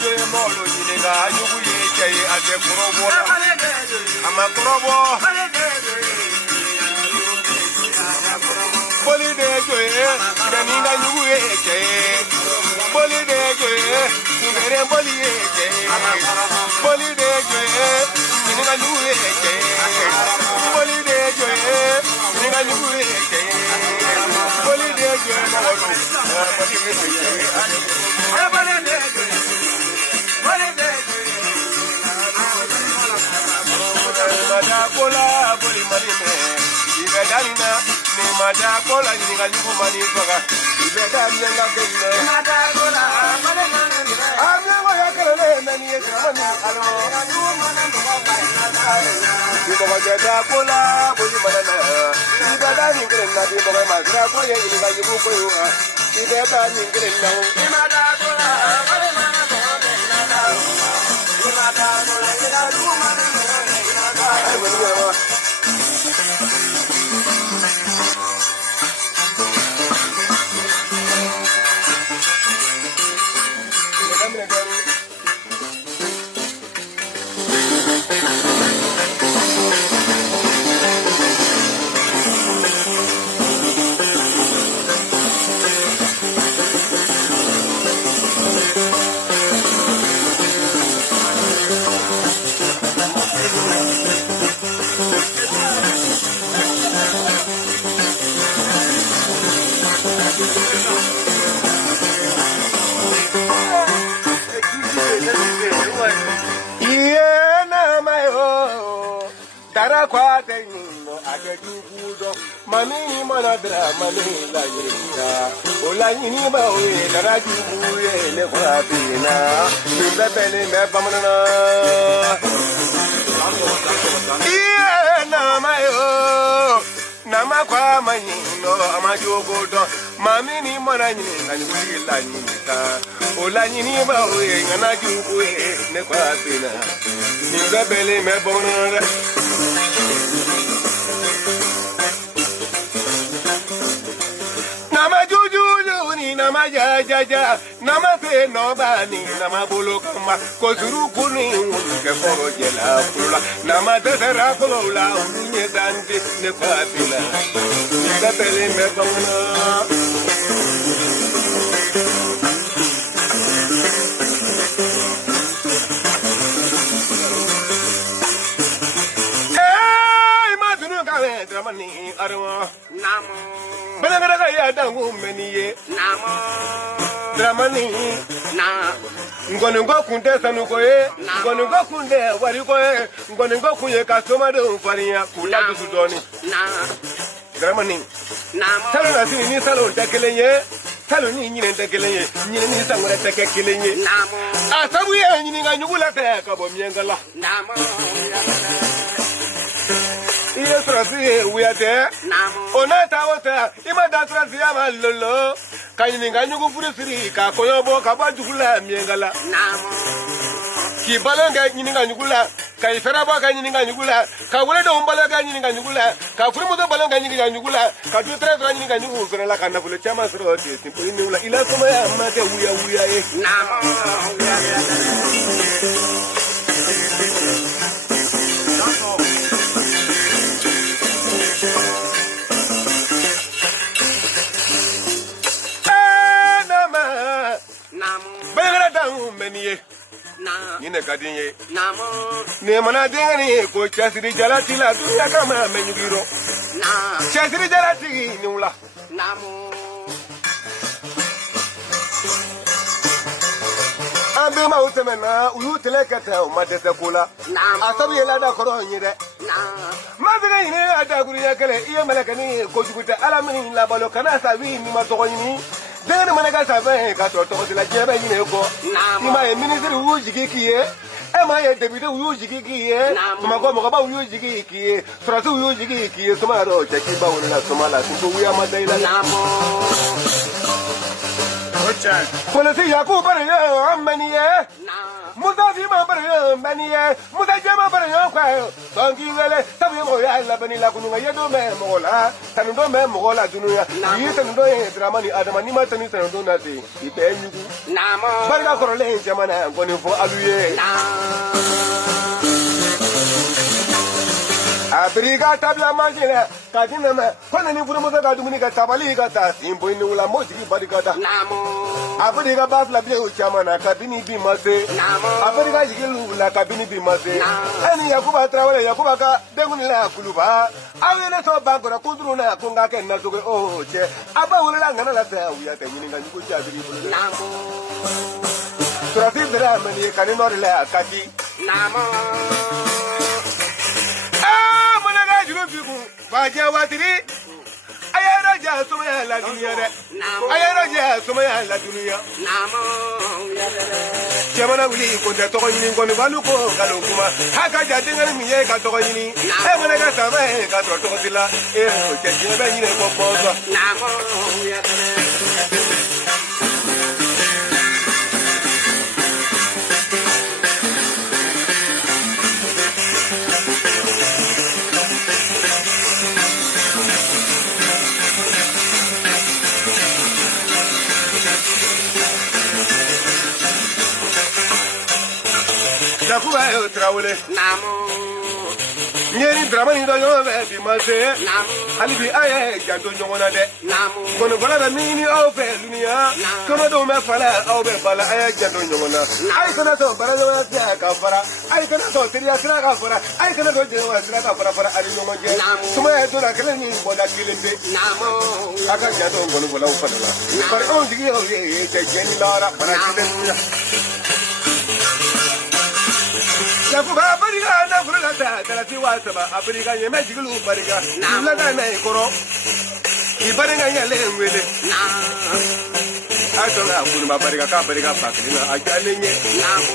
joye molo yinga yugu ye ade kurobo ama kurobo boli de joye ninga yugu ye boli de joye ngere boli ye boli de joye ninga yugu ye boli de joye ninga yugu ye boli de joye molo boli de joye Kola boli mani me ibedalina ni mada kola ni ga yugo mani toga ibedalina ga kenne mada kola mani mani amya wa ya kele mani e mani alo ibo ga da kola boli mani ibedalina kele na bi mo ma gra ko ye ni ga yugo ko yo ibedalina kele na mada kola mani mani mada kola ila yugo mani Kwa tenino agejugudo mami mana dra mami la yinga ola yini ba we dara jugu ye le kwa bina minda bele me bamana iye na mayo na makwa manino amajugudo mami ni mana yinga ni la yinga ola yini ba we ngana jugu ye le kwa bina minda bele me bamana Nama juju ni nama jaja nama fe no bani nama bolo kama kozuru kuni ke foro jela kula nama tesera kula unye dante ne papila ne pele me kona Dramani arwa namo belengara ya dangu meniye namo dramani na ngoningo kunde sanukoye ngoningo kunde warikoye ngoningo kunye kasoma do fariya kula dusudoni na dramani namo salona sini ni salon takelenye salon ni nyine takelenye nyine ni sangora takelenye namo asabu ye nyine nganyugula ta kabo miengala namo Yes, we are there. Onata wata, imada trasi ama lolo. Kanyinga nyugu furi ka koyobo kabajula miengala. Ki balanga nyinga nyugula, ka ifera ba kanyinga nyugula, ka wele do mbala kanyinga nyugula, ka furi mudo balanga nyinga nyugula, ka tu trasi nyinga nyugu fere la kana fule chama sro ti simple ni ula ila koma ya mate uya e. Nine kadinye namo ne mana dingani ko chasiri jalati la dunya kama menyugiro na chasiri jalati ni ula namo ambe ma utemena uyutelekata umadese kula asabu yela da koro nyide na ma biga yine ada guri yakale iye melekani ko juguta alamini la balo kana sabi ni matoko yini Dene manaka sabe ka to la jebe yine ko ima e ministre wujigi kiye e ma ye député wujigi kiye ma ko mo ba wujigi kiye frase wujigi kiye suma ro cheki ba wona suma la ko wiya ma dai la namo Polisi Yaku Barayo, Mania, Musa Vima Barayo, Mania, Musa Jama Barayo, Donkey Valley, Samuel Labanila Kunuya, Mola, Sanudo Mola Junior, Yitan Dramani Adamani Matani Sanadonati, Ipen, Barga Corole, Jamana, going for Aluye. Abriga tabla magina, Kadina, Panani Pumuka Dominica Tabaligata, Imbuinula Moji Barigata, Abriga Basla Bio Chamana, Cabini Bimase, Abriga Gilu, La Cabini Bimase, and Yakuba Travel, Yakubaka, Degunilla Kuluba, I will not bank on a Kudruna, Kungaka, and Natuka, oh, Che, Abba, we are winning and good job. Traffic Ramani, Caninola, Kati, Bajawatiri, Ayaraja, Sumaya La Dunia, Ayaraja, Sumaya La Dunia, Chamana Willi, Kotoini, Konubaluko, Galukuma, Hakaja, Dingamia, Toini, Emanaka, Katotila, Evan, Yakuba Traule, Yeri Dramani don't be Mase, Halibi Aye, Janton Yonade, Gonogona Mini Ope, Lunia, Commodore Mafala, Obe Bala, Janton Yona. I cannot talk Barana Kafara, I cannot talk Tiria Kafara, I cannot go to Kafara for Alimonje, Sumaya to the Kalani for that killing day. I can't get on Gonogola Fadala. But only Jenny Lara, but I didn't. Yakuba Bariga, Nafrata, Telatiwasaba, Africa, Yamajilu Bariga, Lagana Koro, Ibariga Yale with it. I don't know, Bariga, Bariga, Patrina, I can't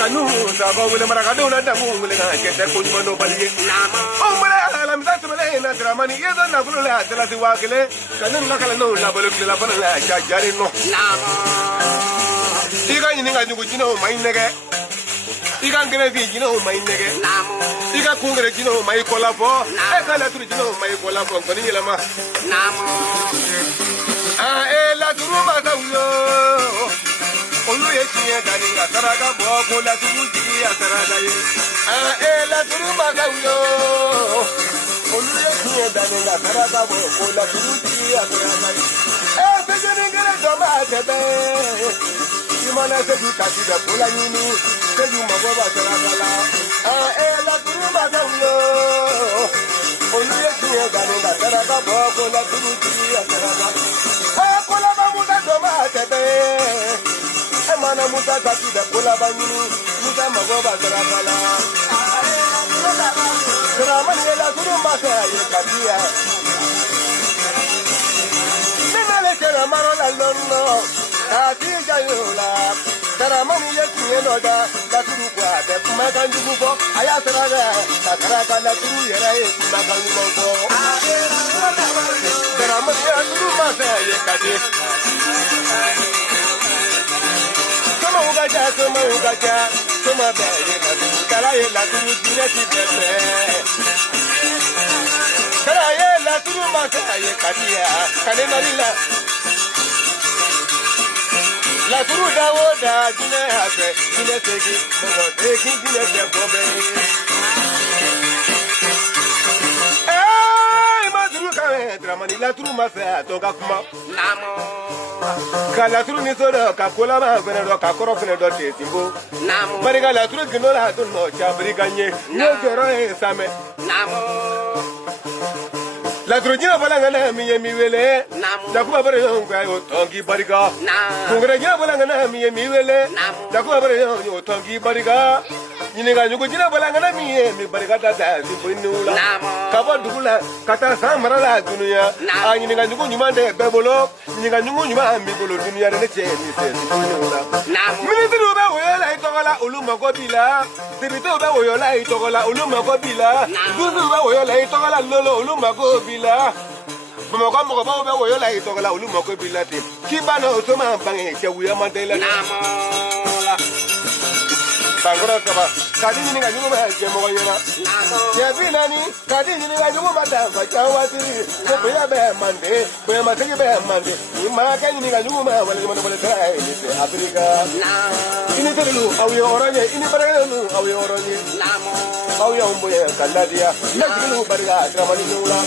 Kanu, Sabo, with the Maracadona, the moon will get that put for nobody. Oh, but I'm not Malay, Dramani, you don't know, Telatiwakale, Kanan Nakano, Labalukila, Jarino. Tiga in Ningajino, my nigga. You can't get it, you know, my nigga. You can't congress, you know, my collabo. I can't let you know my collabo. Panilama. La Turuma, Oluye, Daringa, Saraga, Boko, La Tuji, Saraga. La Turuma, Oluye, Daringa, Saraga, Boko, La Tuji, Saraga. Simona said you can see the Pulanini, said you Magoba Saragala, La Turuma Dawlo, only a few Ganina, Saraga, Boko, La Turuti, Saraga, Polaba Muda Tomate, Emana Muda Taki, the Pulabani, Muda Magoba Saragala, Ramani, La Turuma, Katia. Marola Lono, Katia Yola, Taramani Yakuoda, Takuba, the Magandubo, Ayatara, Takaraka, La Tuya, Magandubo. Taramani Yakuma, Yakati. Come on, Gaja, come on, Gaja, come on, Gaja, La Tuya, La Turuma, Katia, Kanemarilla. La Turuda Woda, Gina, Gina taking Gina Bobe. Hey, Madruka, Dramani, La Turuma, Togakuma. La Turunisoda, Cacola, Venero, Cacoro, Venero, Timbo. Mariga, La Turuginola, don't know, Chabrigane, no Gero, Same. La Trujina Balangana, Miele, Nakuba Tongi Bariga, Congrega Balangana, Miele, Nakuba Tongi Bariga, Yiniga Yugina Balangana, Mi Barigata, Sipunula, Kabadula, Kata Samara, Dunia, Yiniga Yugumande, Babolo, Yiniga Yuguma, Migulo, Dunia, and the Chain, Minister of Togola, Uluma Gobila, the Vito Oyola, Togola, Uluma Gobila, Guzu Oyola, Togola, Lolo, Uluma Gobila. mo ko mo ba wo yo la ito la olu mo ko bi la te ki ba no to ma ba nge ke wu ya ma de la bangoro to ba kadi ni ga nyugo ba je mo ko yona je bi nani kadi ni ga nyugo ba da ba cha wa ti ko be ya be mande be ma te be mande ni ma ka ni ga nyugo ma wala mo no le tra ni te afrika ini te lu aw yo oranje ini bare lu aw yo oranje aw yo mbo ya kandadia na lu bariga kramani nula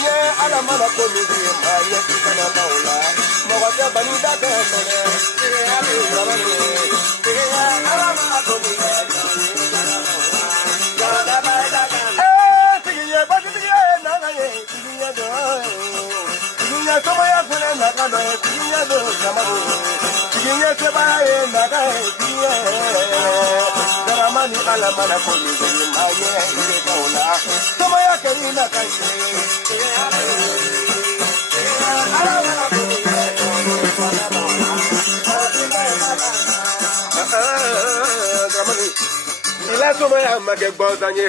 Ye ala mala ko mi ma ye kana maula mo wa ta bani da ke mere ye ala ramani ye ala mala ko mi da ba da ti ye ba ti ye na na ye ti ye do ti ye so ma ya kule na ka do ti ye do sama do ti ye se ba ye na ka ti ye ramani ala mala ko mi ma ye ye ka ona so ma ya ke ni na ka ila to ma ma ke gbo sanye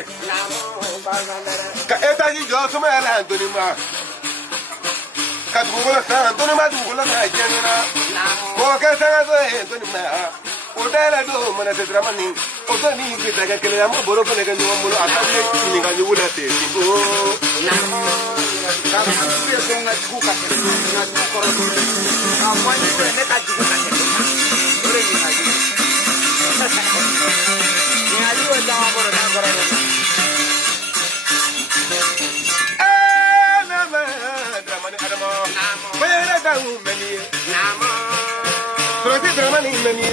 ka eta ji jo to ma la Antoni ma ka du ko la sa Antoni ma du ko la na jenna ko ke sa ga so Antoni ma o da la do ma na se Dramani o to ni ke ta ke le am boro ko ne ke no mo lo ata ni ga ni wula te ko ka ma ku ye so nga ku ka ke na ku ko ro a mo ni ko ne ka ji ko ka ke ore ni ha ji ni ali wa da ma boro da ko ro na ma Dramani adamo ba ya da u meni na ma Trosi Dramani meni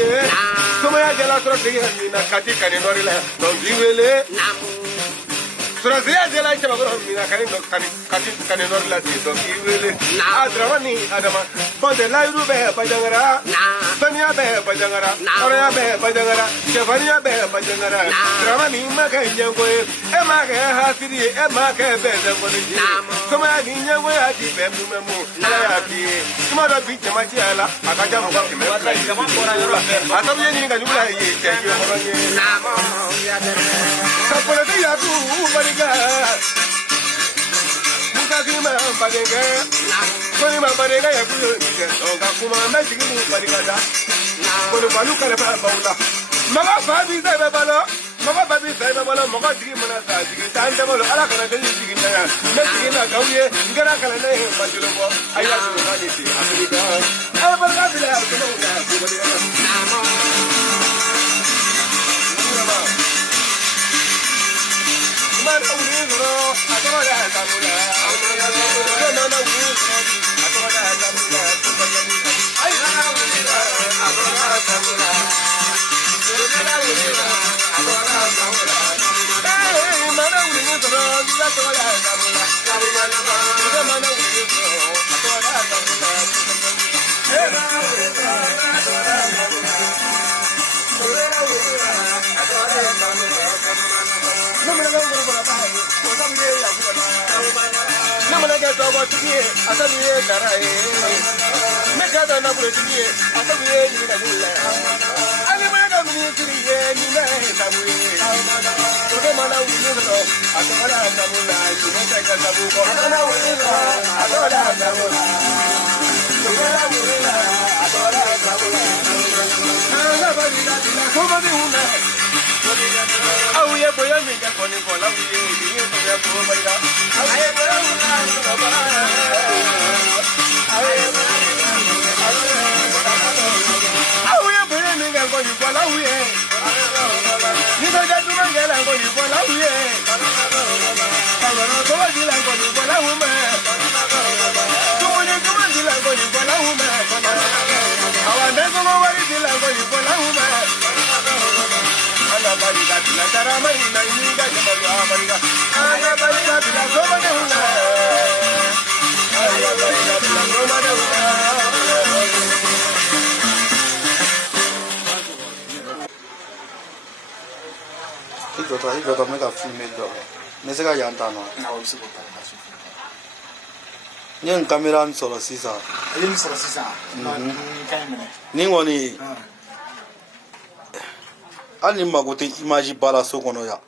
Soma ya jela trosi na kati kani nori la don diwele trosi ya jela chama bro na kani no kati kani nori la don diwele Dramani adama bonde la irube bajangara Sonia be bajangara Oria be bajangara Stefania be bajangara Dramani ma ka nyango e ma ka hasiri e ma ka be zangoni Soma ya nyango ya di be mumemu ala ya bi Soma do bi chama chiala akaja mo ka me Atam ye ni ga jula ye ke yo mo ye namo ya de sapole de ya tu bariga muka ki ma bariga ko ni ma bariga ya ku ni ke o ga kuma ma jigi ni bariga da ko ni balu kare ba baula maga ba bi da ba balo maga ba bi da ba balo maga jigi mana ta jigi tan da balo ala kana de jigi na ya me jigi na ga ye ngara kana ne ba julo ko aya ku ga ni ti afrika ala ba ga bi la ko no ga ku bariga namo Mana uniro atoma ya tamula mana uniro atoma ya tamula ai mana uniro atoma ya tamula mana uniro atoma ya tamula ai mana uniro atoma ya tamula mana uniro atoma ya tamula Namana ga dogo tiye asabiye darae meka da na bure tiye asabiye ni na yule ani mana mi tiye ni na sabuye to mana wuni no atara sabula ni na ka sabu ko mana wuni no atara sabula to mana wuni no atara sabula na ba ni da ko ba ni una Auye boya mi ga koni ko la uye ni to ya ko ba ida aye boya una ko ba auye boya mi ga koni ko la uye ni to ja tu ma ga la ko ni ko la uye ko ba di la ko ni ko la ume to ni ko ba di la ko ni ko la ume awa de ko ba di la ko ni ko la ume ana bari da la tara mari na ni ga ma ga bari ga ana bari da la so ba de una ana bari da la so ba de una ido me ga filmer do me se ga yanta no na o se ko ta ha su nyen camera n solo sisa ni solo sisa ni ngoni ani magote image bala so kono ya